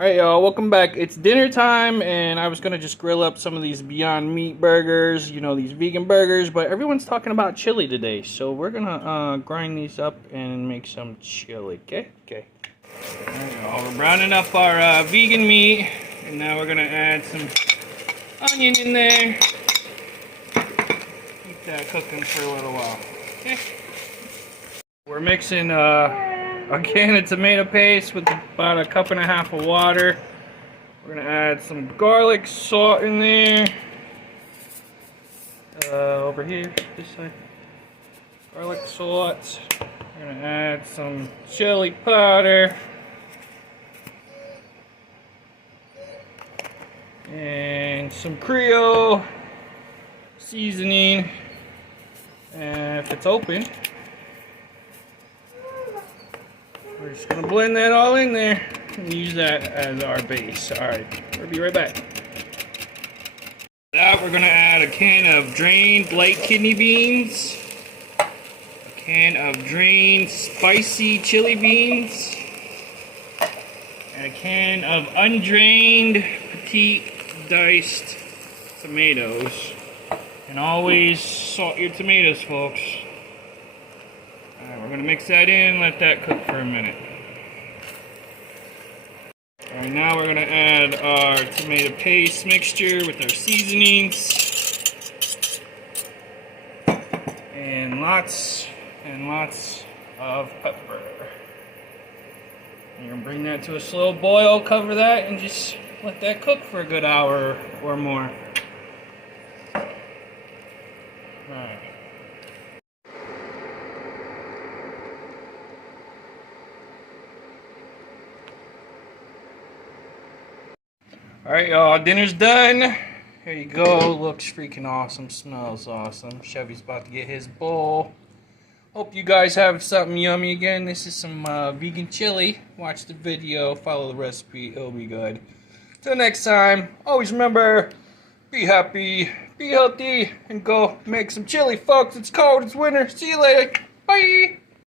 Alright, y'all, welcome back. It's dinner time, and I was gonna just grill up some of these Beyond Meat burgers, you know, these vegan burgers, but everyone's talking about chili today, so we're gonna grind these up and make some chili, okay? Okay. Alright, y'all, we're browning up our vegan meat, and now we're gonna add some onion in there. Keep that cooking for a little while, okay? We're mixing a can of tomato paste with about a cup and a half of water. We're gonna add some garlic salt in there. Over here, this side. Garlic salt. We're gonna add some chili powder. And some Creole seasoning. And if it's open, we're just going to blend that all in there and use that as our base. Alright, we'll be right back. Now we're going to add a can of drained light kidney beans, a can of drained spicy chili beans, and a can of undrained petite diced tomatoes. And always salt your tomatoes, folks. Alright, we're going to mix that in and let that cook for a minute. Alright, now we're going to add our tomato paste mixture with our seasonings. And lots of pepper. You're going to bring that to a slow boil, cover that, and just let that cook for a good hour or more. Alright. Alright, y'all, dinner's done. Here you go. Looks freaking awesome. Smells awesome. Chevy's about to get his bowl. Hope you guys have something yummy again. This is some vegan chili. Watch the video. Follow the recipe. It'll be good. Till next time, always remember, be happy, be healthy, and go make some chili, folks. It's cold. It's winter. See you later. Bye.